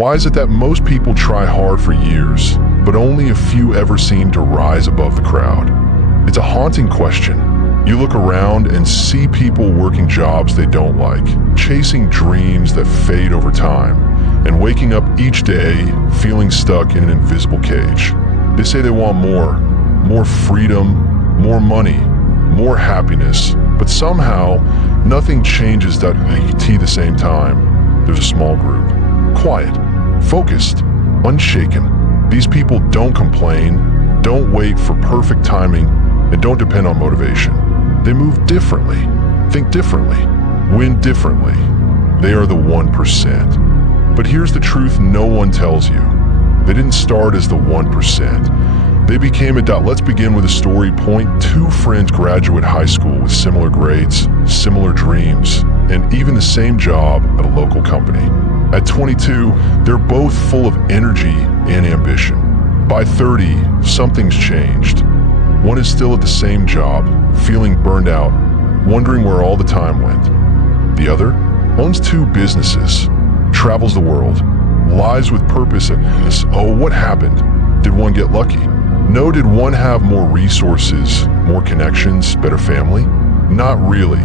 Why is it that most people try hard for years, but only a few ever seem to rise above the crowd? It's a haunting question. You look around and see people working jobs they don't like, chasing dreams that fade over time, and waking up each day feeling stuck in an invisible cage. They say they want more freedom, more money, more happiness, but somehow nothing changes that at the same time. There's a small group, quiet, focused, unshaken. These people don't complain, don't wait for perfect timing, and don't depend on motivation. They move differently, think differently, win differently. They are the 1%. But here's the truth no one tells you. They didn't start as the 1%. They became it. Let's begin with a story point. Two friends graduate high school with similar grades, similar dreams, and even the same job at a local company. At 22, they're both full of energy and ambition. By 30, something's changed. One is still at the same job, feeling burned out, wondering where all the time went. The other owns two businesses, travels the world, lives with purpose. Oh, what happened? Did one get lucky? No. Did one have more resources, more connections, better family? Not really.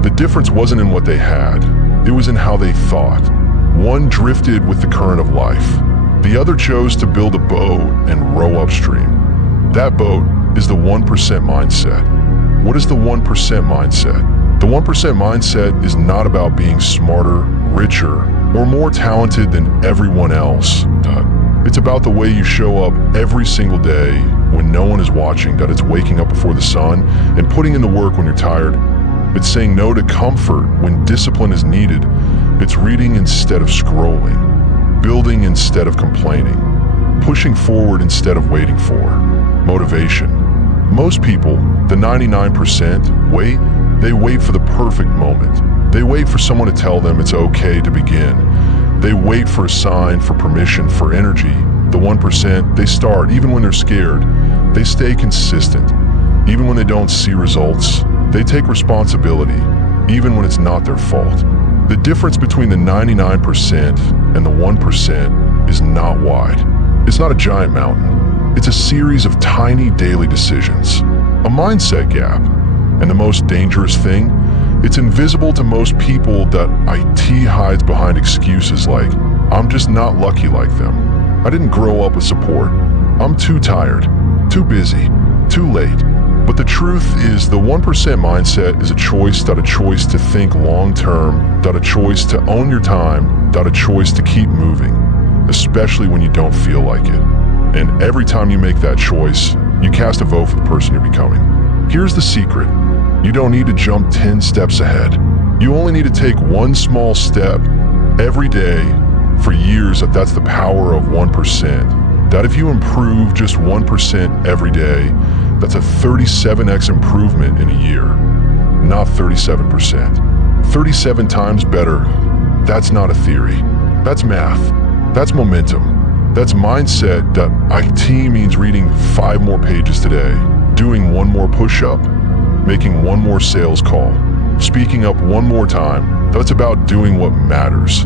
The difference wasn't in what they had. It was in how they thought. One drifted with the current of life. The other chose to build a boat and row upstream. That boat is the 1% mindset. What is the 1% mindset? The 1% mindset is not about being smarter, richer, or more talented than everyone else. It's about the way you show up every single day when no one is watching. That it's waking up before the sun and putting in the work when you're tired. It's saying no to comfort when discipline is needed. It's reading instead of scrolling, building instead of complaining, pushing forward instead of waiting for motivation. Most people, the 99%, they wait for the perfect moment. They wait for someone to tell them it's okay to begin. They wait for a sign, for permission, for energy. The 1%, they start even when they're scared. They stay consistent. Even when they don't see results, they take responsibility, even when it's not their fault. The difference between the 99% and the 1% is not wide. It's not a giant mountain. It's a series of tiny daily decisions, a mindset gap. And the most dangerous thing, it's invisible to most people. That IT hides behind excuses like, I'm just not lucky like them. I didn't grow up with support. I'm too tired, too busy, too late. But the truth is the 1% mindset is a choice to think long-term, a choice to own your time, a choice to keep moving, especially when you don't feel like it. And every time you make that choice, you cast a vote for the person you're becoming. Here's the secret. You don't need to jump 10 steps ahead. You only need to take one small step every day for years. That's the power of 1%. That if you improve just 1% every day, that's a 37x improvement in a year, not 37%. 37 times better, that's not a theory. That's math. That's momentum. That's mindset. IT means reading 5 more pages today, doing 1 more push-up, making 1 more sales call, speaking up 1 more time. That's about doing what matters.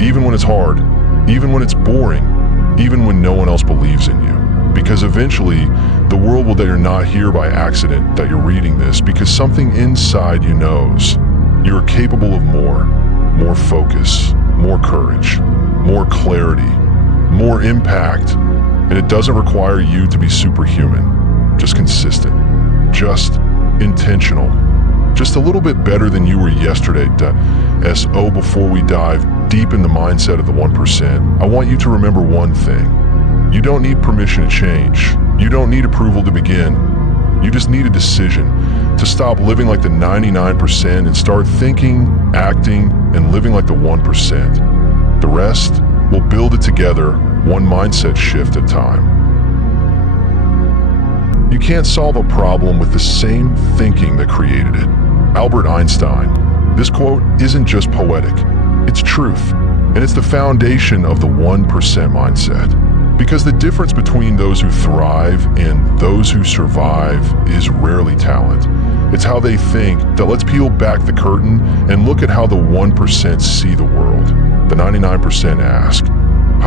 Even when it's hard, even when it's boring, even when no one else believes in you. Because eventually, the world will that you're not here by accident, that you're reading this, because something inside you knows you're capable of more focus, more courage, more clarity, more impact, and it doesn't require you to be superhuman, just consistent, just intentional, just a little bit better than you were yesterday. So before we dive deep in the mindset of the 1%, I want you to remember one thing. You don't need permission to change. You don't need approval to begin. You just need a decision to stop living like the 99% and start thinking, acting, and living like the 1%. The rest, we'll build it together, one mindset shift at a time. You can't solve a problem with the same thinking that created it. Albert Einstein. This quote isn't just poetic, it's truth, and it's the foundation of the 1% mindset. Because the difference between those who thrive and those who survive is rarely talent. It's how they think. That let's peel back the curtain and look at how the 1% see the world. The 99% ask,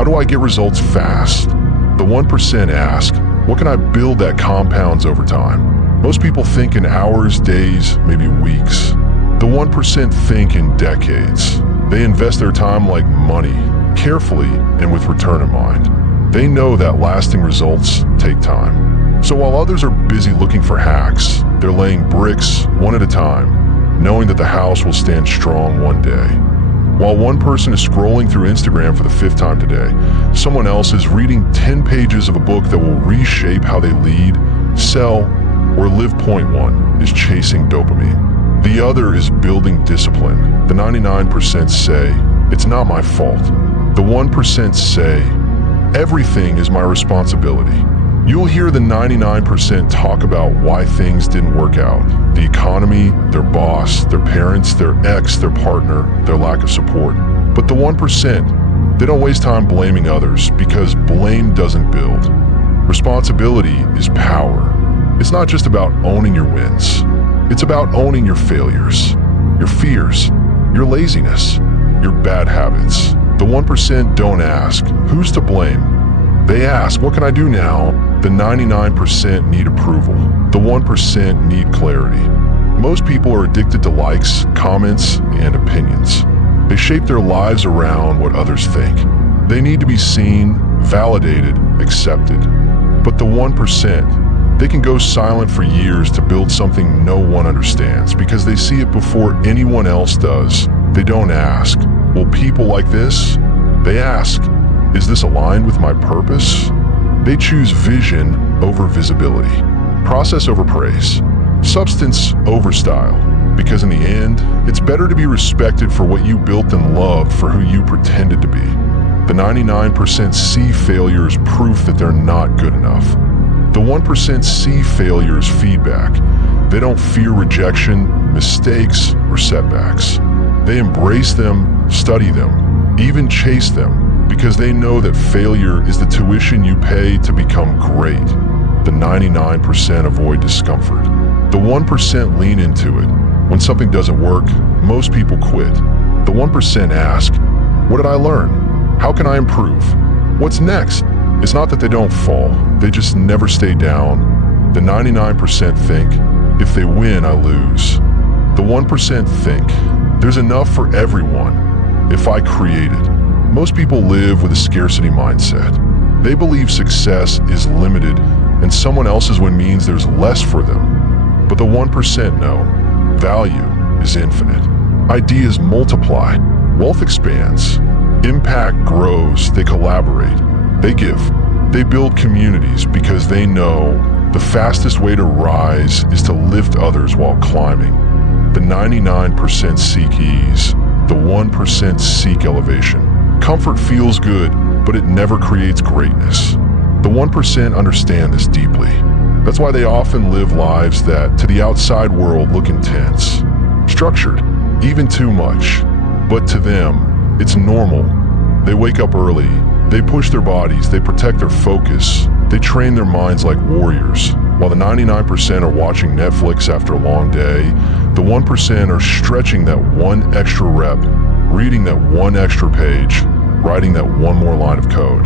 How do I get results fast? The 1% ask, what can I build that compounds over time? Most people think in hours, days, maybe weeks. The 1% think in decades. They invest their time like money, carefully and with return in mind. They know that lasting results take time. So while others are busy looking for hacks, they're laying bricks one at a time, knowing that the house will stand strong one day. While one person is scrolling through Instagram for the 5th time today, someone else is reading 10 pages of a book that will reshape how they lead, sell, or live. Point one is chasing dopamine. The other is building discipline. The 99% say, it's not my fault. The 1% say, everything is my responsibility. You'll hear the 99% talk about why things didn't work out. The economy, their boss, their parents, their ex, their partner, their lack of support. But the 1%, they don't waste time blaming others because blame doesn't build. Responsibility is power. It's not just about owning your wins. It's about owning your failures, your fears, your laziness, your bad habits. The 1% don't ask, who's to blame? They ask, what can I do now? The 99% need approval. The 1% need clarity. Most people are addicted to likes, comments, and opinions. They shape their lives around what others think. They need to be seen, validated, accepted. But the 1%, they can go silent for years to build something no one understands because they see it before anyone else does. They don't ask, will people like this? They ask, is this aligned with my purpose? They choose vision over visibility, process over praise, substance over style, because in the end, it's better to be respected for what you built than loved for who you pretended to be. The 99% see failure as proof that they're not good enough. The 1% see failure as feedback. They don't fear rejection, mistakes, or setbacks. They embrace them, study them, even chase them, because they know that failure is the tuition you pay to become great. The 99% avoid discomfort. The 1% lean into it. When something doesn't work, most people quit. The 1% ask, what did I learn? How can I improve? What's next? It's not that they don't fall, they just never stay down. The 99% think, if they win, I lose. The 1% think, there's enough for everyone if I create it. Most people live with a scarcity mindset. They believe success is limited and someone else's win means there's less for them. But the 1% know, value is infinite. Ideas multiply, wealth expands, impact grows, they collaborate, they give, they build communities because they know the fastest way to rise is to lift others while climbing. The 99% seek ease, the 1% seek elevation. Comfort feels good, but it never creates greatness. The 1% understand this deeply. That's why they often live lives that, to the outside world, look intense, structured, even too much. But to them, it's normal. They wake up early, they push their bodies, they protect their focus, they train their minds like warriors. While the 99% are watching Netflix after a long day, the 1% are stretching that one extra rep, reading that one extra page, writing that one more line of code.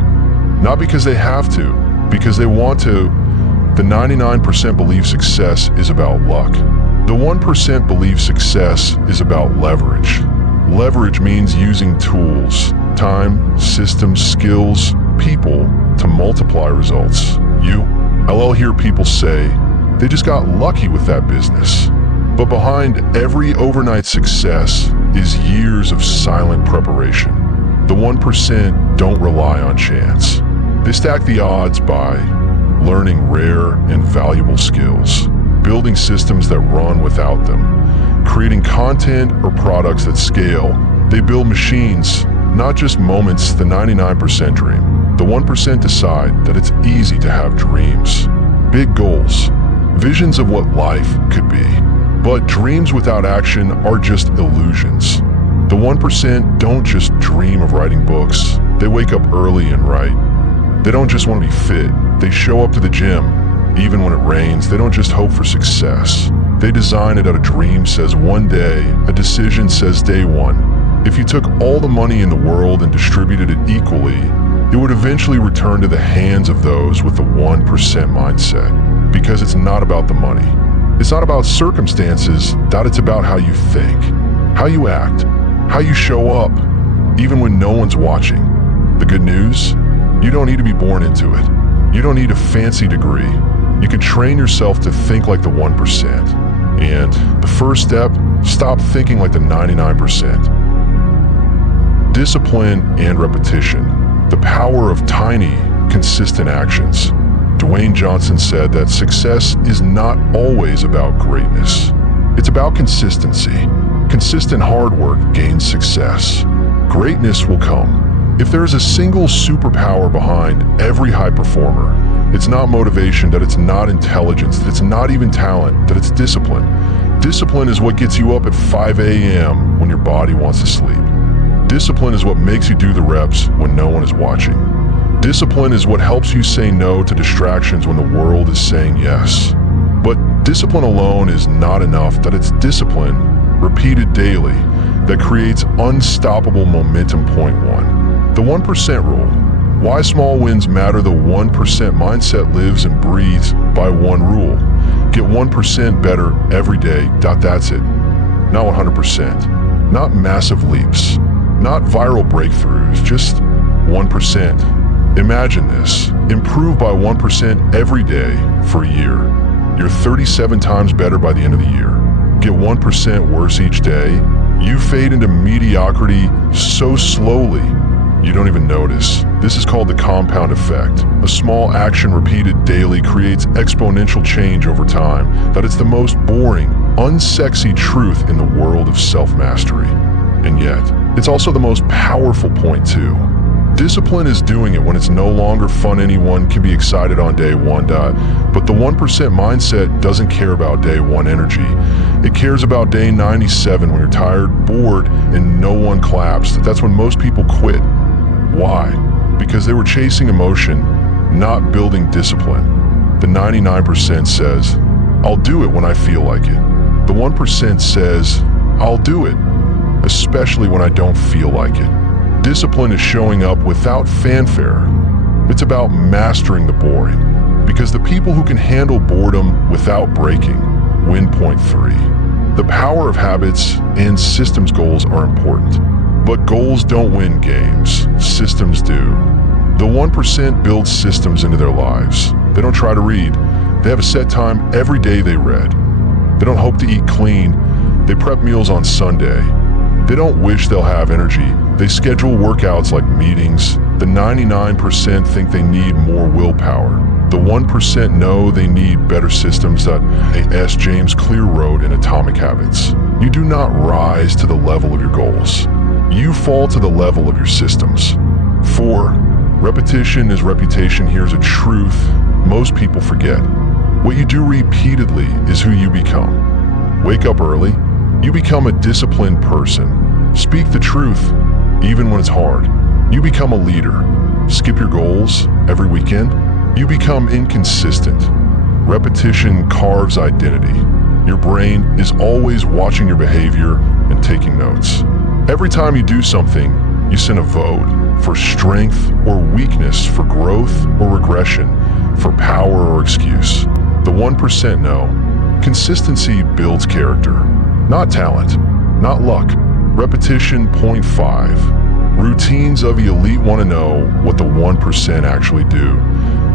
Not because they have to, because they want to. The 99% believe success is about luck. The 1% believe success is about leverage. Leverage means using tools, time, systems, skills, people to multiply results. I'll hear people say, they just got lucky with that business. But behind every overnight success is years of silent preparation. The 1% don't rely on chance. They stack the odds by learning rare and valuable skills, building systems that run without them, creating content or products that scale. They build machines, not just moments. The 99% dream. The 1% decide that it's easy to have dreams, big goals, visions of what life could be. But dreams without action are just illusions. The 1% don't just dream of writing books. They wake up early and write. They don't just want to be fit. They show up to the gym. Even when it rains, they don't just hope for success. They design it. A dream says one day, a decision says day one. If you took all the money in the world and distributed it equally, it would eventually return to the hands of those with the 1% mindset. Because it's not about the money. It's not about circumstances, that it's about how you think, how you act, how you show up, even when no one's watching. The good news? You don't need to be born into it. You don't need a fancy degree. You can train yourself to think like the 1%. And the first step, stop thinking like the 99%. Discipline and repetition. The power of tiny, consistent actions. Dwayne Johnson said that success is not always about greatness. It's about consistency. Consistent hard work gains success. Greatness will come. If there is a single superpower behind every high performer, it's not motivation, that it's not intelligence, that it's not even talent, that it's discipline. Discipline is what gets you up at 5 a.m. when your body wants to sleep. Discipline is what makes you do the reps when no one is watching. Discipline is what helps you say no to distractions when the world is saying yes. But discipline alone is not enough, that it's discipline, repeated daily, that creates unstoppable momentum. Point 1. The 1% rule. Why small wins matter. The 1% mindset lives and breathes by one rule. Get 1% better every day. That's it. Not 100%. Not massive leaps. Not viral breakthroughs. Just 1%. Imagine this. Improve by 1% every day for a year. You're 37 times better by the end of the year. Get 1% worse each day. You fade into mediocrity so slowly you don't even notice. This is called the compound effect. A small action repeated daily creates exponential change over time. That it's the most boring, unsexy truth in the world of self-mastery. And yet, it's also the most powerful point too. Discipline is doing it when it's no longer fun. Anyone can be excited on day one. But the 1% mindset doesn't care about day one energy. It cares about day 97 when you're tired, bored, and no one claps. That's when most people quit. Why? Because they were chasing emotion, not building discipline. The 99% says, I'll do it when I feel like it. The 1% says, I'll do it, especially when I don't feel like it. Discipline is showing up without fanfare. It's about mastering the boring. Because the people who can handle boredom without breaking win. Point 3. The power of habits and systems. Goals are important. But goals don't win games. Systems do. The 1% build systems into their lives. They don't try to read. They have a set time every day they read. They don't hope to eat clean. They prep meals on Sunday. They don't wish they'll have energy. They schedule workouts like meetings. The 99% think they need more willpower. The 1% know they need better systems. That A.S. James Clear wrote in Atomic Habits. You do not rise to the level of your goals. You fall to the level of your systems. 4. Repetition is reputation. Here's a truth most people forget. What you do repeatedly is who you become. Wake up early. You become a disciplined person. Speak the truth, even when it's hard. You become a leader. Skip your goals every weekend. You become inconsistent. Repetition carves identity. Your brain is always watching your behavior and taking notes. Every time you do something, you send a vote for strength or weakness, for growth or regression, for power or excuse. The 1% know. Consistency builds character, not talent, not luck. Repetition. Point 5. Routines of the elite want to know what the 1% actually do.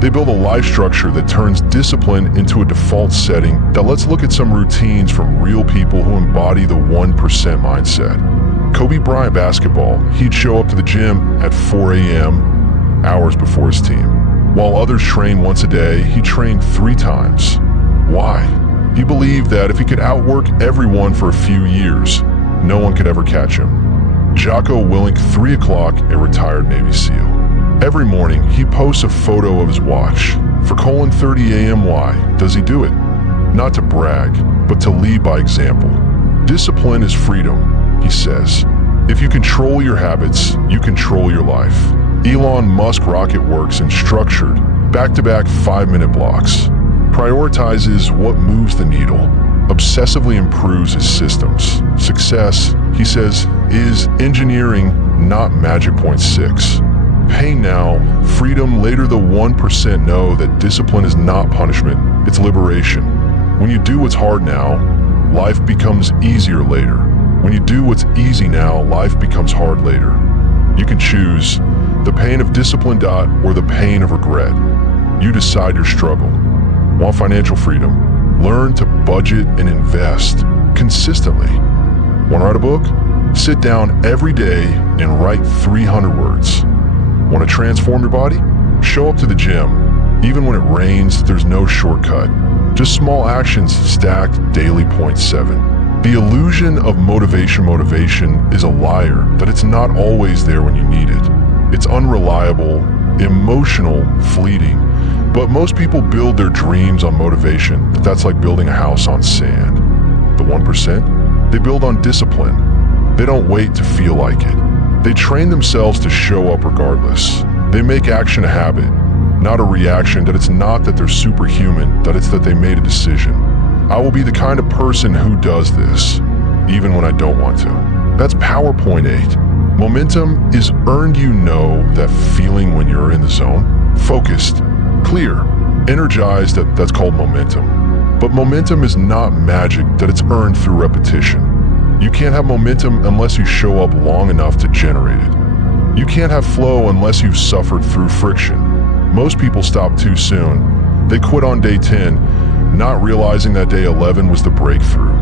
They build a life structure that turns discipline into a default setting. Now let's look at some routines from real people who embody the 1% mindset. Kobe Bryant basketball, he'd show up to the gym at 4 a.m., hours before his team. While others train once a day, he trained 3 times. Why? He believed that if he could outwork everyone for a few years, no one could ever catch him. Jocko Willink, 3 o'clock, a retired Navy SEAL. Every morning, he posts a photo of his watch. For 30 a.m. Why does he do it? Not to brag, but to lead by example. Discipline is freedom, he says. If you control your habits, you control your life. Elon Musk rocket works in structured, back-to-back 5-minute blocks. Prioritizes what moves the needle. Obsessively improves his systems. Success, he says, is engineering, not magic. Point 6. pain now, freedom later. The 1% know that discipline is not punishment, it's liberation. When you do what's hard now, life becomes easier later. When you do what's easy now, life becomes hard later. You can choose the pain of discipline or the pain of regret. You decide your struggle. Want financial freedom? Learn to budget and invest consistently. Want to write a book? Sit down every day and write 300 words. Want to transform your body? Show up to the gym. Even when it rains, there's no shortcut. Just small actions stacked daily. Point 7. The illusion of motivation is a liar, that it's not always there when you need it. It's unreliable, emotional, fleeting. But most people build their dreams on motivation, but that's like building a house on sand. The 1%, they build on discipline. They don't wait to feel like it. They train themselves to show up regardless. They make action a habit, not a reaction. That it's not that they're superhuman, that it's that they made a decision. I will be the kind of person who does this, even when I don't want to. That's PowerPoint 8. Momentum is earned. You know that feeling when you're in the zone, focused, clear, energized. That's called momentum. But momentum is not magic, that it's earned through repetition. You can't have momentum unless you show up long enough to generate it. You can't have flow unless you've suffered through friction. Most people stop too soon. They quit on day 10, not realizing that day 11 was the breakthrough.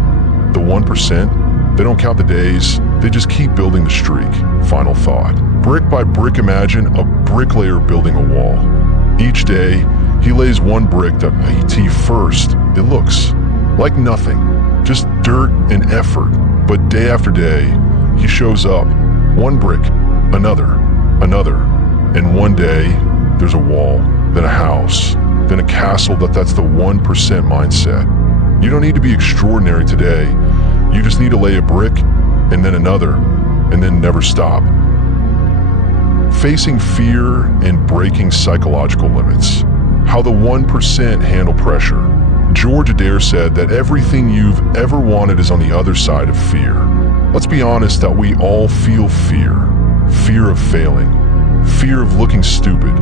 The 1%, they don't count the days, they just keep building the streak. Final thought. Brick by brick, imagine a bricklayer building a wall. Each day, he lays one brick to first. It looks like nothing, just dirt and effort. But day after day, he shows up. One brick, another, and one day, there's a wall, then a house, then a castle. That's the 1% mindset. You don't need to be extraordinary today. You just need to lay a brick, and then another, and then never stop. Facing fear and breaking psychological limits. How the 1% handle pressure. George Adair said that everything you've ever wanted is on the other side of fear. Let's be honest that we all feel fear. Fear of failing, fear of looking stupid,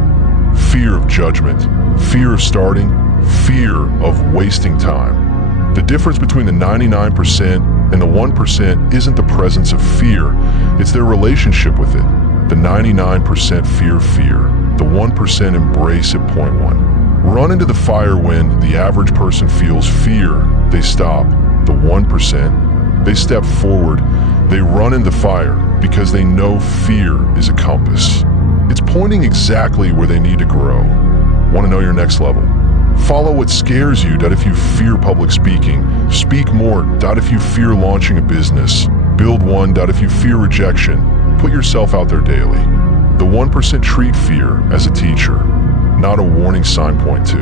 fear of judgment, fear of starting, fear of wasting time. The difference between the 99% and the 1% isn't the presence of fear, it's their relationship with it. The 99% fear, the 1% embrace it. Point 1. Run into the fire when the average person feels fear, they stop. The 1%, they step forward, they run into fire because they know fear is a compass. It's pointing exactly where they need to grow. Want to know your next level? Follow what scares you. That if you fear public speaking, speak more. That if you fear launching a business, build one. That if you fear rejection, put yourself out there daily. The 1% treat fear as a teacher, not a warning sign. Point 2.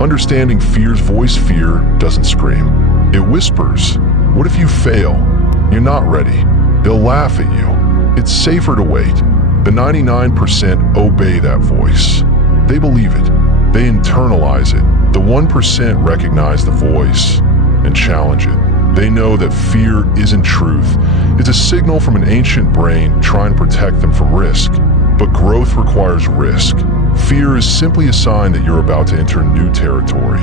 Understanding fear's voice. Fear doesn't scream. It whispers. What if you fail? You're not ready. They'll laugh at you. It's safer to wait. The 99% obey that voice. They believe it. They internalize it. The 1% recognize the voice and challenge it. They know that fear isn't truth. It's a signal from an ancient brain trying to protect them from risk. But growth requires risk. Fear is simply a sign that you're about to enter new territory.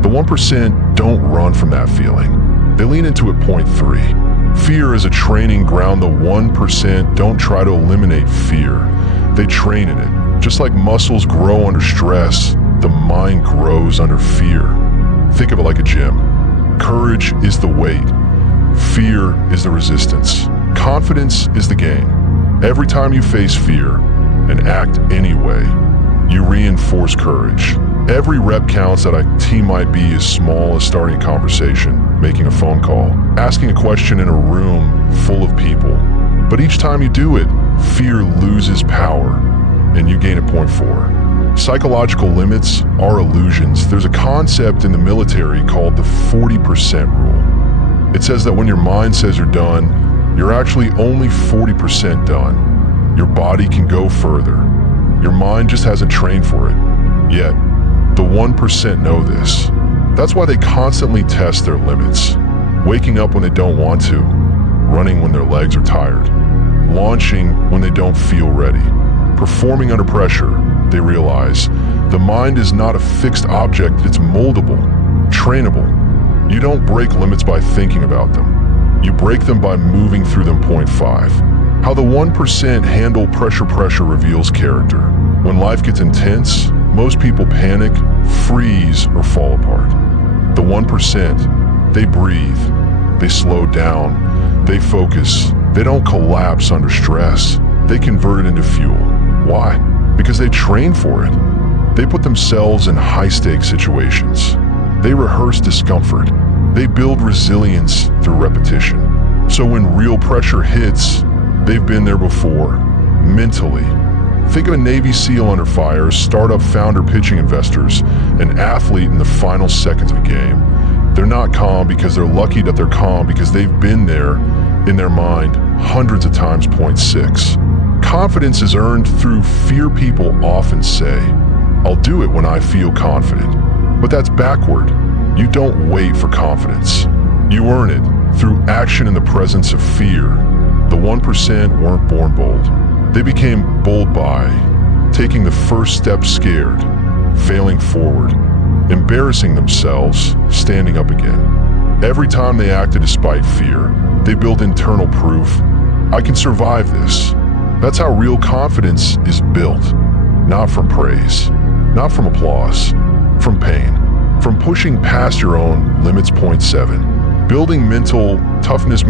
The 1% don't run from that feeling. They lean into it. Point 3. Fear is a training ground. The 1% don't try to eliminate fear. They train in it. Just like muscles grow under stress, the mind grows under fear. Think of it like a gym. Courage is the weight. Fear is the resistance. Confidence is the gain. Every time you face fear and act anyway, you reinforce courage. Every rep counts. That a team might be as small as starting a conversation, making a phone call, asking a question in a room full of people. But each time you do it, fear loses power, and you gain a. Point 4. Psychological limits are illusions. There's a concept in the military called the 40% rule. It says that when your mind says you're done, you're actually only 40% done. Your body can go further. Your mind just hasn't trained for it yet. The 1% know this. That's why they constantly test their limits. Waking up when they don't want to, running when their legs are tired, launching when they don't feel ready, performing under pressure, they realize the mind is not a fixed object, it's moldable, trainable. You don't break limits by thinking about them. You break them by moving through them. Point 5. How the 1% handle pressure reveals character. When life gets intense, most people panic, freeze, or fall apart. The 1%, they breathe, they slow down, they focus, they don't collapse under stress, they convert it into fuel. Why? Because they train for it. They put themselves in high-stakes situations. They rehearse discomfort. They build resilience through repetition. So when real pressure hits, they've been there before, mentally. Think of a Navy SEAL under fire, startup founder pitching investors, an athlete in the final seconds of a game. They're not calm because they're lucky that they're calm because they've been there in their mind hundreds of times. Point 6. Confidence is earned through fear. People often say, I'll do it when I feel confident. But that's backward. You don't wait for confidence. You earn it through action in the presence of fear. The 1% weren't born bold. They became bold by taking the first step scared, failing forward, embarrassing themselves, standing up again. Every time they acted despite fear, they built internal proof. I can survive this. That's how real confidence is built. Not from praise, not from applause, from pain, from pushing past your own limits. Point 7. Building mental toughness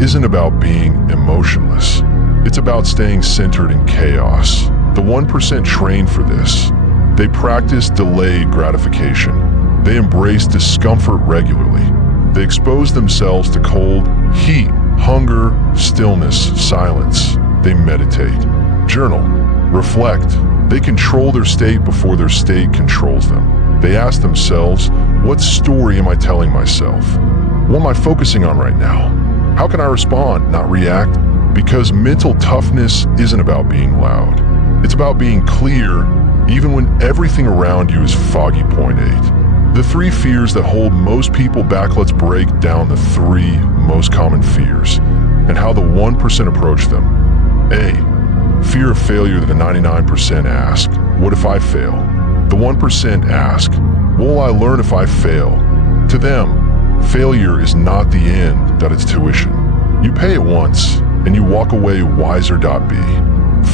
isn't about being emotionless. It's about staying centered in chaos. The 1% train for this. They practice delayed gratification. They embrace discomfort regularly. They expose themselves to cold, heat, hunger, stillness, silence. They meditate, journal, reflect. They control their state before their state controls them. They ask themselves, what story am I telling myself? What am I focusing on right now? How can I respond, not react? Because mental toughness isn't about being loud. It's about being clear, even when everything around you is foggy. Point 8. The 3 fears that hold most people back. Let's break down the 3 most common fears and how the 1% approach them. A. Fear of failure. The 99% ask, what if I fail? The 1% ask, what will I learn if I fail? To them, failure is not the end, that it's tuition. You pay it once, and you walk away wiser. B.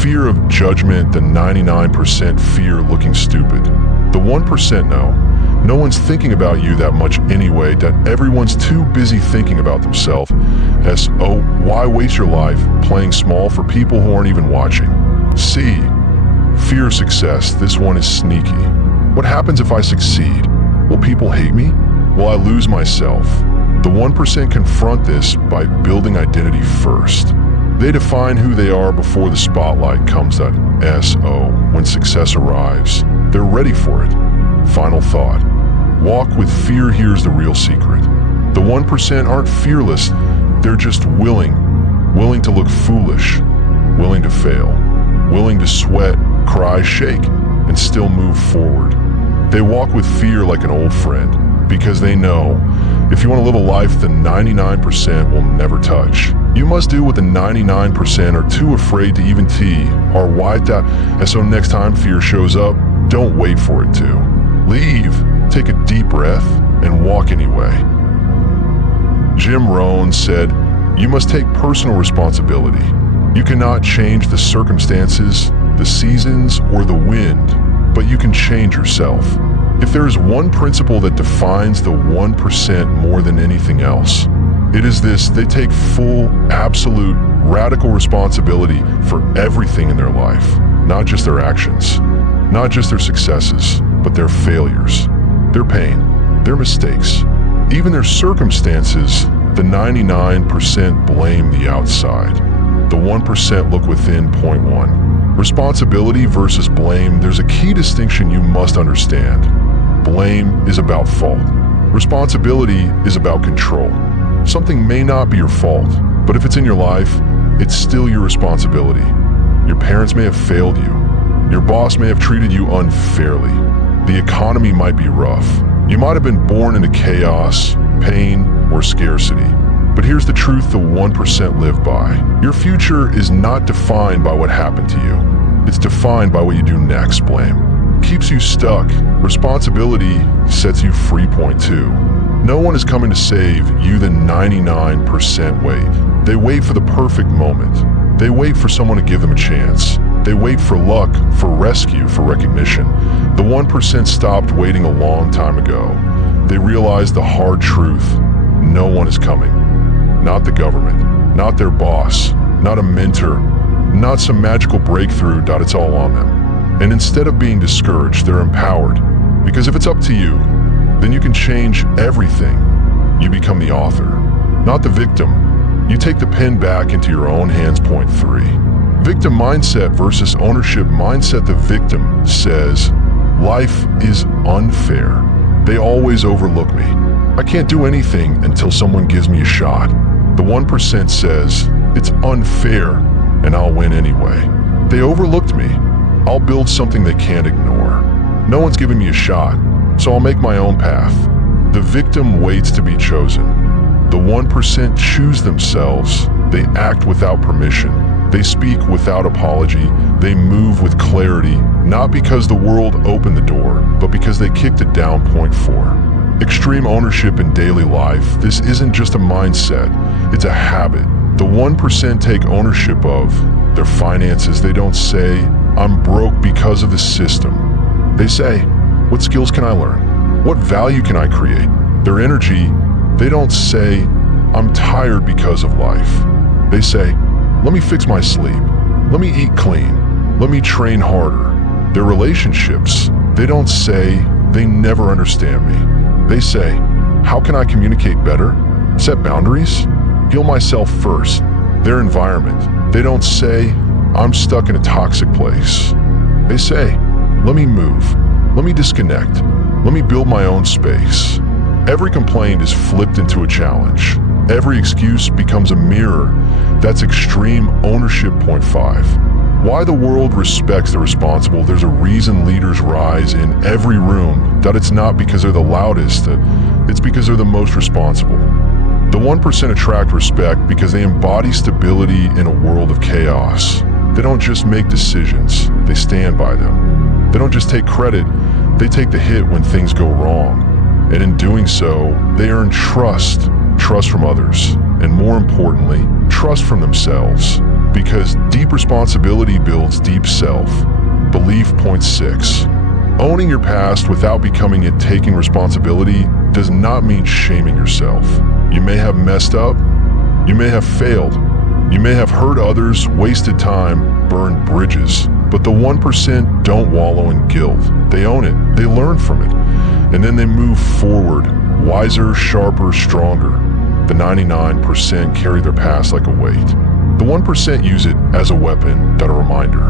Fear of judgment. The 99% fear looking stupid. The 1% know, no one's thinking about you that much anyway, that everyone's too busy thinking about themselves. So, why waste your life playing small for people who aren't even watching? C. Fear of success. This one is sneaky. What happens if I succeed? Will people hate me? Will I lose myself? The 1% confront this by building identity first. They define who they are before the spotlight comes. So, when success arrives, they're ready for it. Final thought. Walk with fear. Here's the real secret. The 1% aren't fearless. They're just willing to look foolish, willing to fail, willing to sweat, cry, shake, and still move forward. They walk with fear like an old friend because they know if you want to live a life the 99% will never touch, you must do what the 99% are too afraid to even or wide out. And so next time fear shows up, don't wait for it to. Leave, take a deep breath, and walk anyway. Jim Rohn said, you must take personal responsibility. You cannot change the circumstances, the seasons, or the wind, but you can change yourself. If there is one principle that defines the 1% more than anything else, it is this: they take full, absolute, radical responsibility for everything in their life, not just their actions, not just their successes, but their failures, their pain, their mistakes, even their circumstances. The 99% blame the outside. The 1% look within. Point 1. Responsibility versus blame. There's a key distinction you must understand. Blame is about fault. Responsibility is about control. Something may not be your fault, but if it's in your life, it's still your responsibility. Your parents may have failed you. Your boss may have treated you unfairly. The economy might be rough. You might have been born into chaos, pain, or scarcity. But here's the truth the 1% live by. Your future is not defined by what happened to you. It's defined by what you do next. Blame keeps you stuck. Responsibility sets you free. Point two. No one is coming to save you. The 99% wait. They wait for the perfect moment. They wait for someone to give them a chance. They wait for luck, for rescue, for recognition. The 1% stopped waiting a long time ago. They realized the hard truth. No one is coming. Not the government, not their boss, not a mentor, not some magical breakthrough. It's all on them. And instead of being discouraged, they're empowered. Because if it's up to you, then you can change everything. You become the author, not the victim. You take the pen back into your own hands. Point three. Victim mindset versus ownership mindset. The victim says, life is unfair. They always overlook me. I can't do anything until someone gives me a shot. The 1% says, it's unfair and I'll win anyway. They overlooked me. I'll build something they can't ignore. No one's giving me a shot, so I'll make my own path. The victim waits to be chosen. The 1% choose themselves. They act without permission. They speak without apology. They move with clarity, not because the world opened the door, but because they kicked it down. Point four. Extreme ownership in daily life. This isn't just a mindset, it's a habit. The 1% take ownership of their finances. They don't say, I'm broke because of the system. They say, what skills can I learn? What value can I create? Their energy, they don't say, I'm tired because of life. They say, let me fix my sleep. Let me eat clean. Let me train harder. Their relationships, they don't say, they never understand me. They say, how can I communicate better? Set boundaries? Heal myself first. Their environment, they don't say, I'm stuck in a toxic place. They say, let me move. Let me disconnect. Let me build my own space. Every complaint is flipped into a challenge. Every excuse becomes a mirror. That's extreme ownership. Point five. Why the world respects the responsible. There's a reason leaders rise in every room. It's not because they're the loudest, it's because they're the most responsible. The 1% attract respect because they embody stability in a world of chaos. They don't just make decisions, they stand by them. They don't just take credit, they take the hit when things go wrong. And in doing so, they earn trust from others, and more importantly, trust from themselves. Because deep responsibility builds deep self-belief. Point six. Owning your past without becoming it. Taking responsibility does not mean shaming yourself. You may have messed up, you may have failed, you may have hurt others, wasted time, burned bridges, but the 1% don't wallow in guilt. They own it, they learn from it, and then they move forward, wiser, sharper, stronger. The 99% carry their past like a weight. The 1% use it as a weapon, a reminder,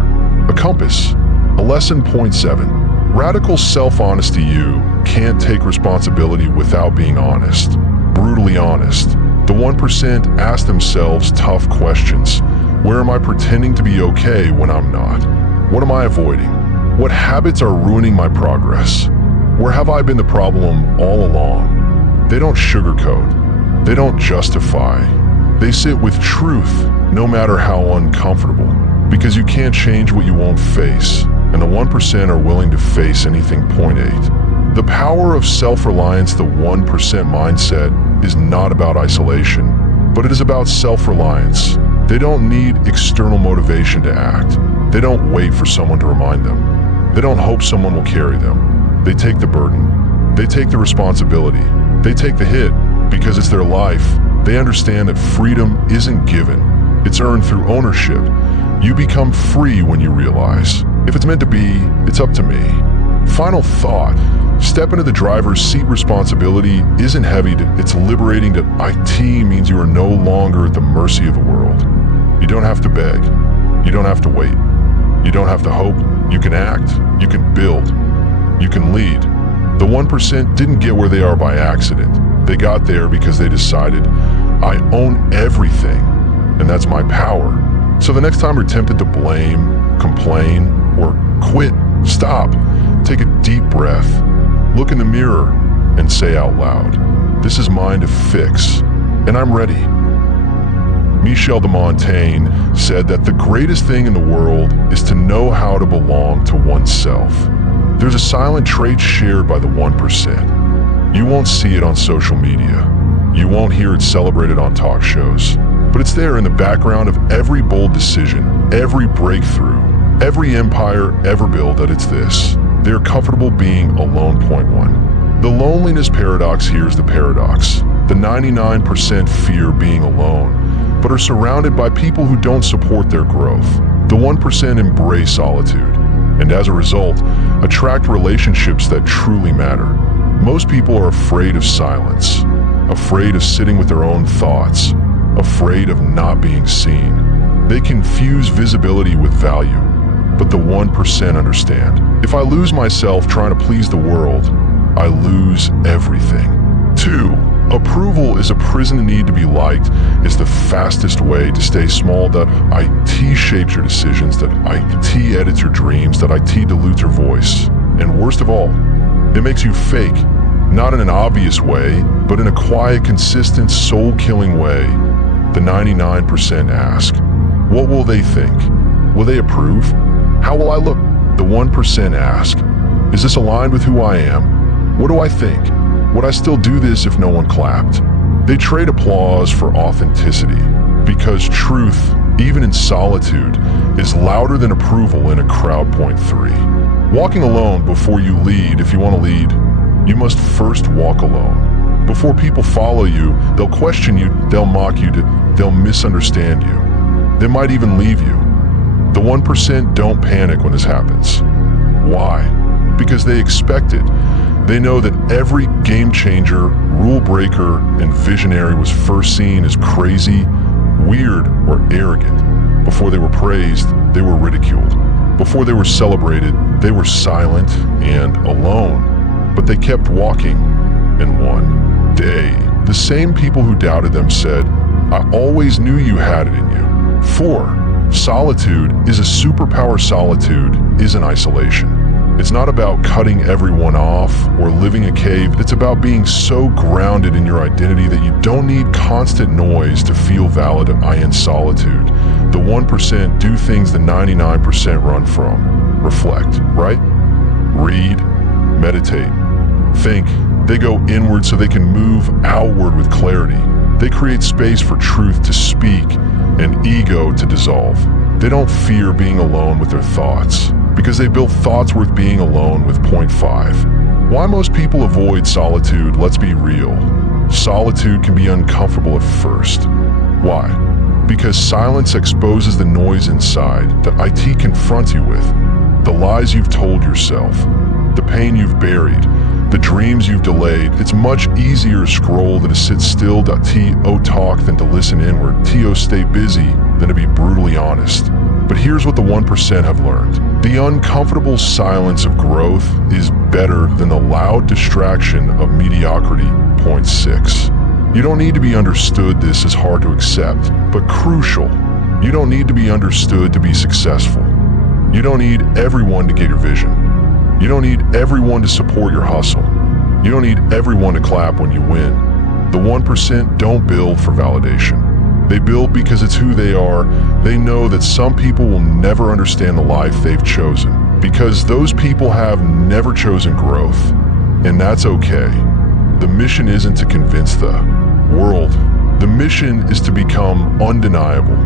a compass, a lesson. Point seven. Radical self-honesty. You can't take responsibility without being honest, brutally honest. The 1% ask themselves tough questions. Where am I pretending to be okay when I'm not? What am I avoiding? What habits are ruining my progress? Where have I been the problem all along? They don't sugarcoat. They don't justify. They sit with truth, no matter how uncomfortable, because you can't change what you won't face, and the 1% are willing to face anything. Point eight. The power of self-reliance. The 1% mindset is not about isolation, but it is about self-reliance. They don't need external motivation to act. They don't wait for someone to remind them. They don't hope someone will carry them. They take the burden. They take the responsibility. They take the hit because it's their life. They understand that freedom isn't given, it's earned through ownership. You become free when you realize, if it's meant to be, it's up to me. Final thought, step into the driver's seat. Responsibility isn't heavy, it's liberating. IT means you are no longer at the mercy of the world. You don't have to beg, you don't have to wait, you don't have to hope. You can act, you can build, you can lead. The 1% didn't get where they are by accident. They got there because they decided, I own everything, and that's my power. So the next time you're tempted to blame, complain, or quit, stop, take a deep breath, look in the mirror, and say out loud, this is mine to fix, and I'm ready. Michel de Montaigne said that the greatest thing in the world is to know how to belong to oneself. There's a silent trait shared by the 1%. You won't see it on social media. You won't hear it celebrated on talk shows. But it's there in the background of every bold decision, every breakthrough, every empire ever built. That it's this. They're comfortable being alone. Point one. The loneliness paradox. Here's the paradox. The 99% fear being alone, but are surrounded by people who don't support their growth. The 1% embrace solitude, and as a result, attract relationships that truly matter. Most people are afraid of silence, afraid of sitting with their own thoughts, afraid of not being seen. They confuse visibility with value, but the 1% understand. If I lose myself trying to please the world, I lose everything. 2. Approval is a prison. The need to be liked is the fastest way to stay small. That IT shapes your decisions, that IT edits your dreams, that IT dilutes your voice. And worst of all, it makes you fake. Not in an obvious way, but in a quiet, consistent, soul-killing way. The 99% ask, what will they think? Will they approve? How will I look? The 1% ask, is this aligned with who I am? What do I think? Would I still do this if no one clapped? They trade applause for authenticity, because truth, even in solitude, is louder than approval in a crowd. Point 3. Walking alone before you lead. If you want to lead, you must first walk alone. Before people follow you, they'll question you, they'll mock you, they'll misunderstand you. They might even leave you. The 1% don't panic when this happens. Why? Because they expect it. They know that every game changer, rule breaker, and visionary was first seen as crazy, weird, or arrogant. Before they were praised, they were ridiculed. Before they were celebrated, they were silent and alone. But they kept walking, and one day, the same people who doubted them said, I always knew you had it in you. 4. Solitude is a superpower. Solitude isn't isolation. It's not about cutting everyone off or living a cave. It's about being so grounded in your identity that you don't need constant noise to feel valid. I in solitude. The 1% do things the 99% run from. Reflect, right? Read, meditate, think. They go inward so they can move outward with clarity. They create space for truth to speak and ego to dissolve. They don't fear being alone with their thoughts, because they build thoughts worth being alone with. Point 5. Why most people avoid solitude? Let's be real. Solitude can be uncomfortable at first. Why? Because silence exposes the noise inside that IT confronts you with, the lies you've told yourself, the pain you've buried, the dreams you've delayed. It's much easier to scroll than to sit still. T.O. talk than to listen inward. T.O. stay busy than to be brutally honest. But here's what the 1% have learned. The uncomfortable silence of growth is better than the loud distraction of mediocrity. Point 6. You don't need to be understood. This is hard to accept, but crucial. You don't need to be understood to be successful. You don't need everyone to get your vision. You don't need everyone to support your hustle. You don't need everyone to clap when you win. The 1% don't build for validation. They build because it's who they are. They know that some people will never understand the life they've chosen, because those people have never chosen growth. And that's okay. The mission isn't to convince the world. The mission is to become undeniable,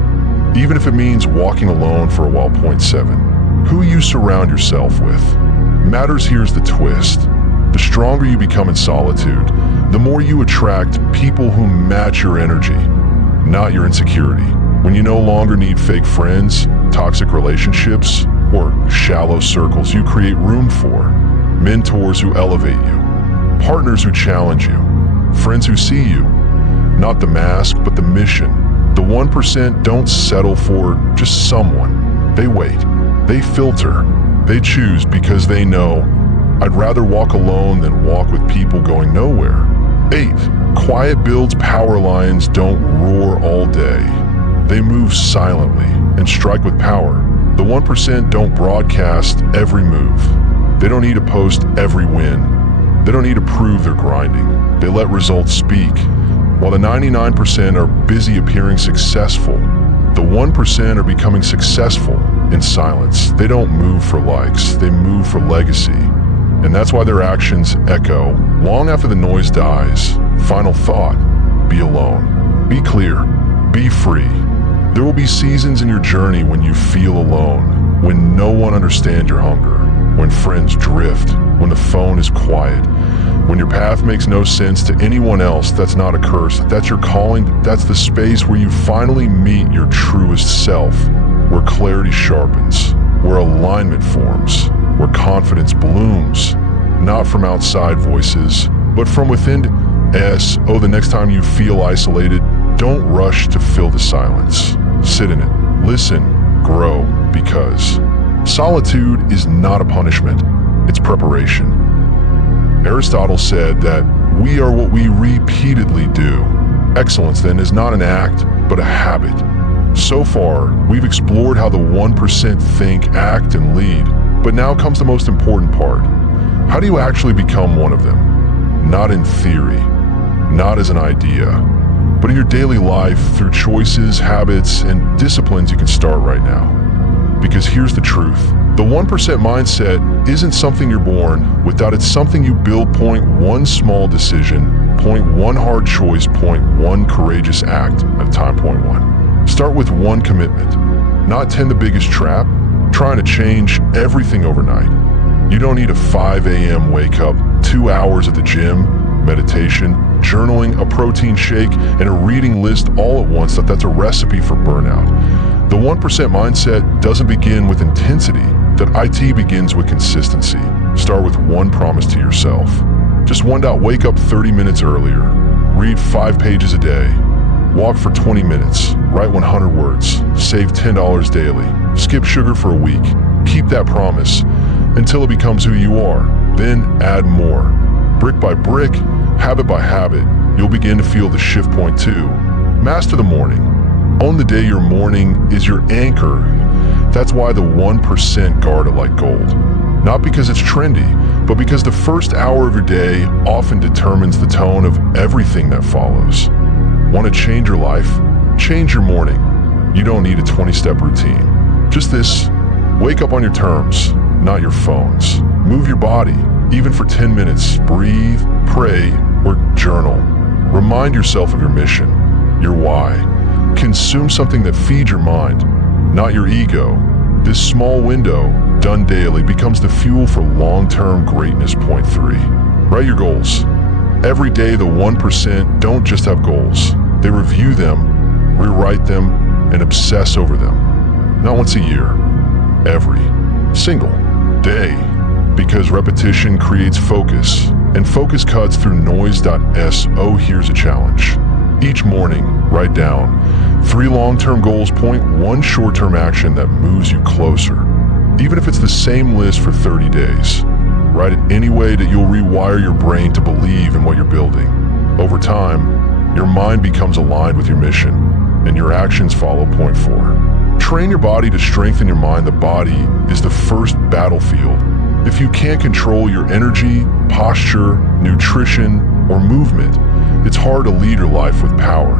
even if it means walking alone for a while. Point 7. Who you surround yourself with matters. Here's the twist. The stronger you become in solitude, the more you attract people who match your energy, not your insecurity. When you no longer need fake friends, toxic relationships, or shallow circles, you create room for mentors who elevate you, partners who challenge you, friends who see you, not the mask, but the mission. The 1% don't settle for just someone. They wait, they filter, they choose, because they know, I'd rather walk alone than walk with people going nowhere. 8. Quiet builds power. Lions don't roar all day. They move silently and strike with power. The 1% don't broadcast every move. They don't need to post every win. They don't need to prove they're grinding. They let results speak. While the 99% are busy appearing successful, the 1% are becoming successful in silence. They don't move for likes, they move for legacy. And that's why their actions echo long after the noise dies. Final thought, be alone. Be clear, be free. There will be seasons in your journey when you feel alone, when no one understands your hunger, when friends drift, when the phone is quiet, when your path makes no sense to anyone else. That's not a curse, that's your calling. That's the space where you finally meet your truest self, where clarity sharpens, where alignment forms, where confidence blooms, not from outside voices, but from within. The next time you feel isolated, don't rush to fill the silence. Sit in it, listen, grow, because solitude is not a punishment, it's preparation. Aristotle said that we are what we repeatedly do. Excellence, then, is not an act, but a habit. So far, we've explored how the 1% think, act, and lead. But now comes the most important part. How do you actually become one of them? Not in theory, not as an idea, but in your daily life through choices, habits, and disciplines you can start right now. Because here's the truth. The 1% mindset isn't something you're born without. It's something you build. Point one small decision, point one hard choice, point one courageous act at a time. Point one. Start with one commitment, not 10 the biggest trap, trying to change everything overnight. You don't need a 5 a.m. wake up, 2 hours at the gym, meditation, journaling, a protein shake, and a reading list all at once. That's a recipe for burnout. The 1% mindset doesn't begin with intensity. That IT begins with consistency. Start with one promise to yourself. Just one. Wake up 30 minutes earlier. Read 5 pages a day. Walk for 20 minutes. Write 100 words. Save $10 daily. Skip sugar for a week. Keep that promise until it becomes who you are. Then add more. Brick by brick, habit by habit, you'll begin to feel the shift. Point 2. Master the morning. Own the day. Your morning is your anchor. That's why the 1% guard it like gold. Not because it's trendy, but because the first hour of your day often determines the tone of everything that follows. Want to change your life? Change your morning. You don't need a 20-step routine. Just this: wake up on your terms, not your phone's. Move your body, even for 10 minutes. Breathe, pray, or journal. Remind yourself of your mission, your why. Consume something that feeds your mind, not your ego. This small window, done daily, becomes the fuel for long-term greatness. Point 3. Write your goals. Every day, the 1% don't just have goals. They review them, rewrite them, and obsess over them. Not once a year, every single day. Because repetition creates focus, and focus cuts through noise. Here's a challenge. Each morning, write down 3 long-term goals. Point 1 short-term action that moves you closer. Even if it's the same list for 30 days. Write it any way that you'll rewire your brain to believe in what you're building. Over time, your mind becomes aligned with your mission, and your actions follow. Point 4. Train your body to strengthen your mind. The body is the first battlefield. If you can't control your energy, posture, nutrition, or movement, it's hard to lead your life with power.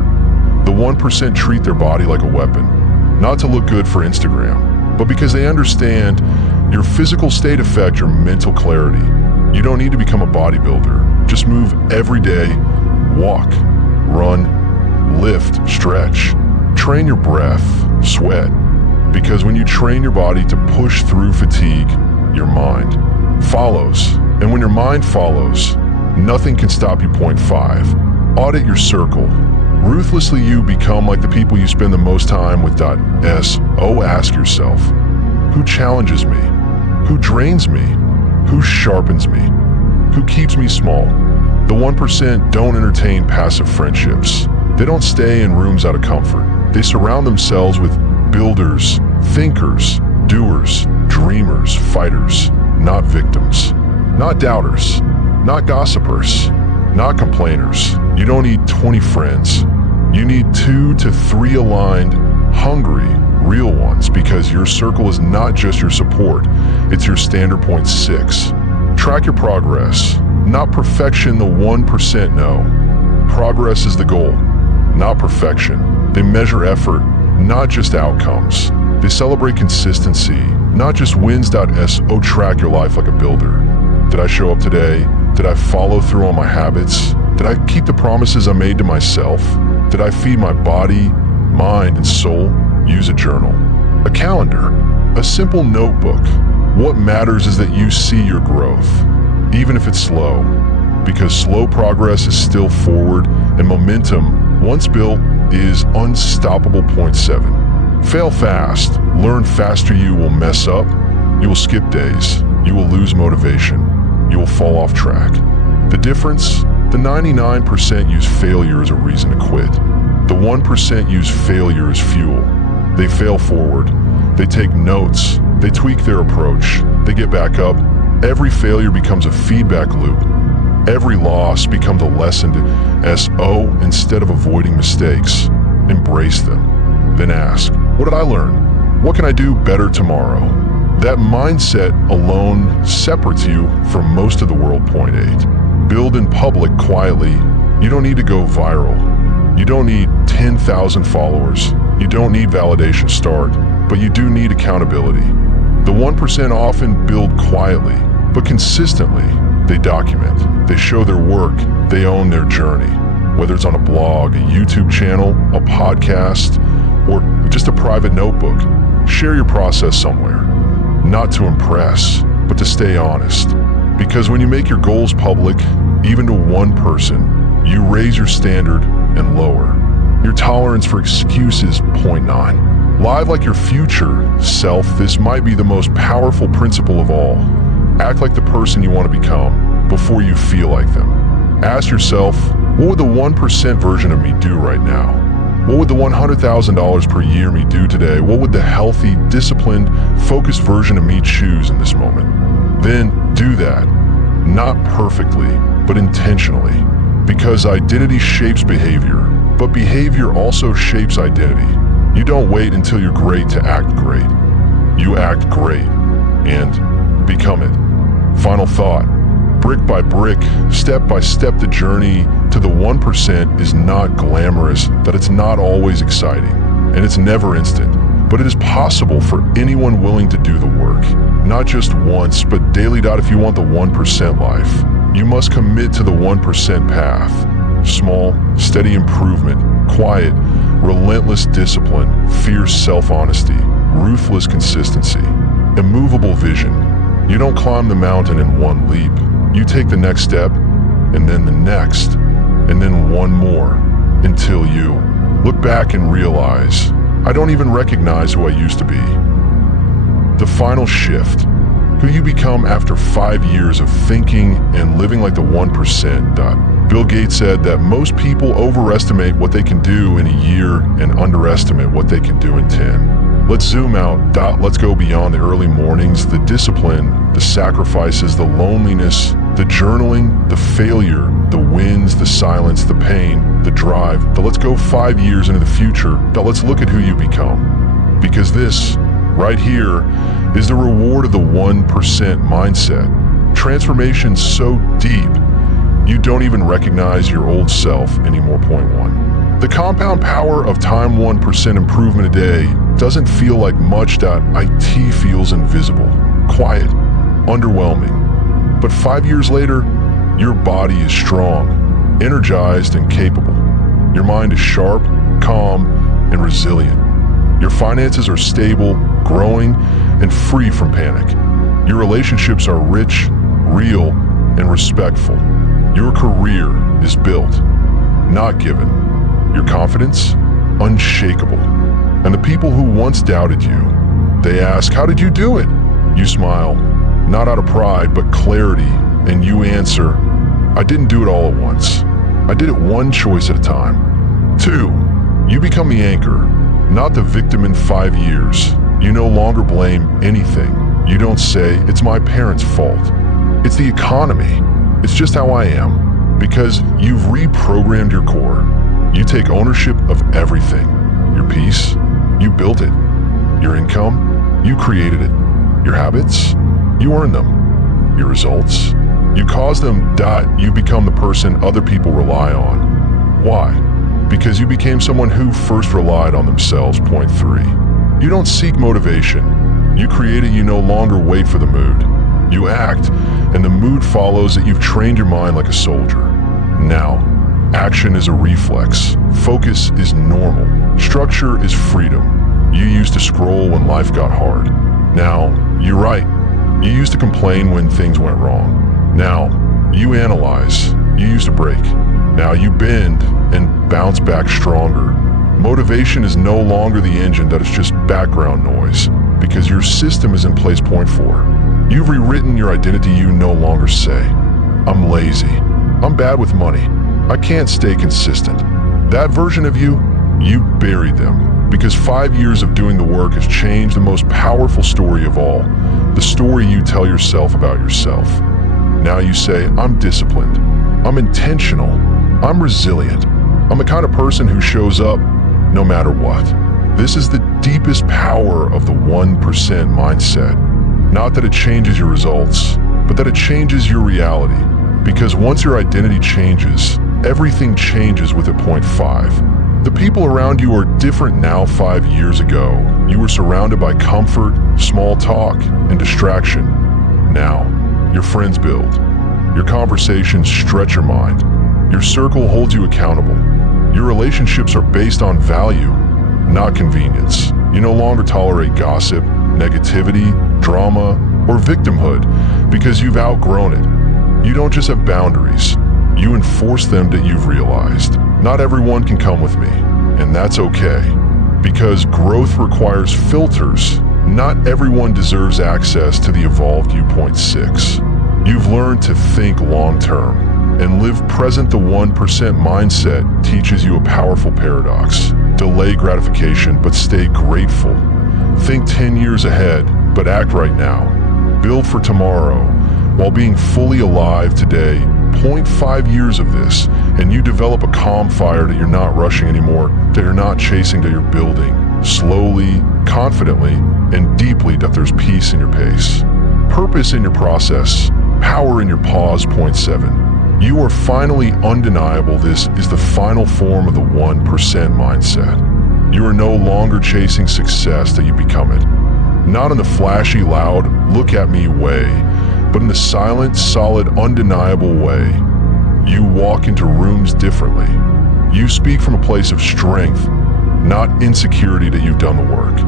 The 1% treat their body like a weapon, not to look good for Instagram, but because they understand your physical state affects your mental clarity. You don't need to become a bodybuilder. Just move every day. Walk, run, lift, stretch. Train your breath, sweat. Because when you train your body to push through fatigue, your mind follows. And when your mind follows, nothing can stop you. Point 5. Audit your circle. Ruthlessly, you become like the people you spend the most time with. Ask yourself, who challenges me? Who drains me? Who sharpens me? Who keeps me small? The 1% don't entertain passive friendships. They don't stay in rooms out of comfort. They surround themselves with builders, thinkers, doers, dreamers, fighters, not victims, not doubters, not gossipers, not complainers. You don't need 20 friends. You need 2 to 3 aligned, hungry, real ones, because your circle is not just your support, it's your standard. Point 6. Track your progress, not perfection. The 1% know. Progress is the goal, not perfection. They measure effort, not just outcomes. They celebrate consistency, not just wins.so. Track your life like a builder. Did I show up today? Did I follow through on my habits? Did I keep the promises I made to myself? Did I feed my body, mind, and soul? Use a journal, a calendar, a simple notebook. What matters is that you see your growth, even if it's slow, because slow progress is still forward, and momentum, once built, is unstoppable. Point 7. Fail fast. Learn faster. You will mess up. You will skip days. You will lose motivation. You will fall off track. The difference? The 99% use failure as a reason to quit. The 1% use failure as fuel. They fail forward. They take notes. They tweak their approach. They get back up. Every failure becomes a feedback loop. Every loss becomes a lesson to SO. Instead of avoiding mistakes, embrace them. Then ask, what did I learn? What can I do better tomorrow? That mindset alone separates you from most of the world. Point 8. Build in public quietly. You don't need to go viral. You don't need 10,000 followers. You don't need validation. Start, but you do need accountability. The 1% often build quietly, but consistently. They document, they show their work, they own their journey. Whether it's on a blog, a YouTube channel, a podcast, or just a private notebook, share your process somewhere. Not to impress, but to stay honest. Because when you make your goals public, even to one person, you raise your standard and lower your tolerance for excuses. Point 9. Live like your future self. This might be the most powerful principle of all. Act like the person you want to become before you feel like them. Ask yourself, what would the 1% version of me do right now? What would the $100,000 per year me do today? What would the healthy, disciplined, focused version of me choose in this moment? Then do that, not perfectly, but intentionally. Because identity shapes behavior, but behavior also shapes identity. You don't wait until you're great to act great. You act great and become it. Final thought, brick by brick, step by step, the journey to the 1% is not glamorous, that it's not always exciting, and it's never instant, but it is possible for anyone willing to do the work. Not just once, but daily. If you want the 1% life, you must commit to the 1% path. Small, steady improvement, quiet, relentless discipline, fierce self-honesty, ruthless consistency, immovable vision. You don't climb the mountain in one leap. You take the next step, and then the next, and then one more, until you look back and realize, I don't even recognize who I used to be. The final shift, who you become after 5 years of thinking and living like the 1%. Bill Gates said that most people overestimate what they can do in a year and underestimate what they can do in 10. Let's zoom out. Let's go beyond the early mornings, the discipline, the sacrifices, the loneliness, the journaling, the failure, the wins, the silence, the pain, the drive. Let's go 5 years into the future. Let's look at who you become. Because this, right here, is the reward of the 1% mindset. Transformation so deep, you don't even recognize your old self anymore. Point 1. The compound power of time. 1% improvement a day doesn't feel like much. It feels invisible, quiet, underwhelming. But 5 years later, your body is strong, energized, and capable. Your mind is sharp, calm, and resilient. Your finances are stable, growing, and free from panic. Your relationships are rich, real, and respectful. Your career is built, not given. Your confidence, unshakable. And the people who once doubted you, they ask, how did you do it? You smile, not out of pride, but clarity, and you answer, I didn't do it all at once. I did it one choice at a time. 2, you become the anchor, not the victim. In 5 years, you no longer blame anything. You don't say, it's my parents' fault. It's the economy. It's just how I am. Because you've reprogrammed your core. You take ownership of everything. Your peace, you built it. Your income, you created it. Your habits, you earn them. Your results, you cause them. You become the person other people rely on. Why? Because you became someone who first relied on themselves. Point 3. You don't seek motivation. You create it. You no longer wait for the mood. You act, and the mood follows it. You've trained your mind like a soldier. Now, action is a reflex. Focus is normal. Structure is freedom. You used to scroll when life got hard. Now, you write. You used to complain when things went wrong. Now, you analyze. You used to break. Now you bend and bounce back stronger. Motivation is no longer the engine that is just background noise, because your system is in place. Point 4. You've rewritten your identity. You no longer say, I'm lazy. I'm bad with money. I can't stay consistent. That version of you buried them, because 5 years of doing the work has changed the most powerful story of all, the story you tell yourself about yourself. Now you say, I'm disciplined. I'm intentional. I'm resilient. I'm the kind of person who shows up no matter what. This is the deepest power of the 1% mindset. Not that it changes your results, but that it changes your reality. Because once your identity changes, everything changes with it. Point 5. The people around you are different now. 5 years ago, you were surrounded by comfort, small talk, and distraction. Now, your friends build. Your conversations stretch your mind. Your circle holds you accountable. Your relationships are based on value, not convenience. You no longer tolerate gossip, negativity, drama, or victimhood because you've outgrown it. You don't just have boundaries. You enforce them. That you've realized. Not everyone can come with me, and that's okay. Because growth requires filters. Not everyone deserves access to the evolved you. Point 6. You've learned to think long-term and live present. The 1% mindset teaches you a powerful paradox. Delay gratification, but stay grateful. Think 10 years ahead, but act right now. Build for tomorrow while being fully alive today. 0.5 years of this, and you develop a calm fire that you're not rushing anymore, that you're not chasing, that you're building. Slowly, confidently, and deeply. That there's peace in your pace. Purpose in your process. Power in your pause. Point 7. You are finally undeniable. This is the final form of the 1% mindset. You are no longer chasing success, that you become it. Not in the flashy, loud, look at me way, but in the silent, solid, undeniable way. You walk into rooms differently. You speak from a place of strength, not insecurity. That you've done the work.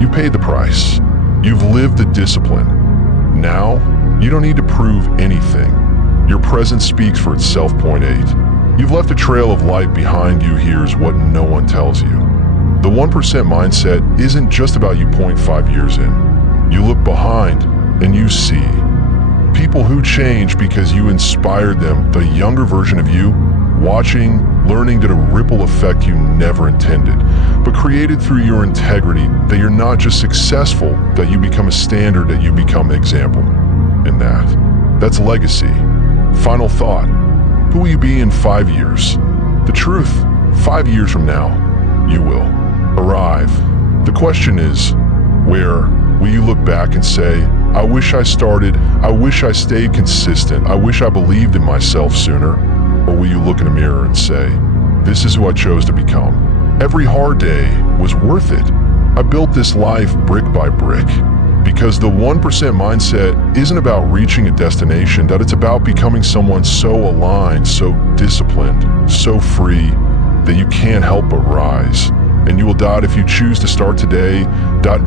You paid the price. You've lived the discipline. Now, you don't need to prove anything. Your presence speaks for itself. Point 8. You've left a trail of light behind you. Here's what no one tells you. The 1% mindset isn't just about you. 0.5 years in. You look behind and you see people who change because you inspired them. The younger version of you, watching, learning, did a ripple effect you never intended, but created through your integrity. That you're not just successful, that you become a standard, that you become an example. And that's legacy. Final thought. Who will you be in 5 years? The truth, 5 years from now, you will arrive. The question is, where will you look back and say, I wish I started, I wish I stayed consistent, I wish I believed in myself sooner? Or will you look in a mirror and say, this is who I chose to become? Every hard day was worth it. I built this life brick by brick. Because the 1% mindset isn't about reaching a destination, that it's about becoming someone so aligned, so disciplined, so free, that you can't help but rise. And you will. If you choose to start today.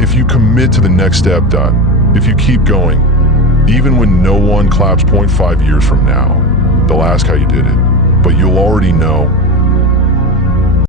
If you commit to the next step. If you keep going, even when no one claps. 0.5 years from now, they'll ask how you did it, but you'll already know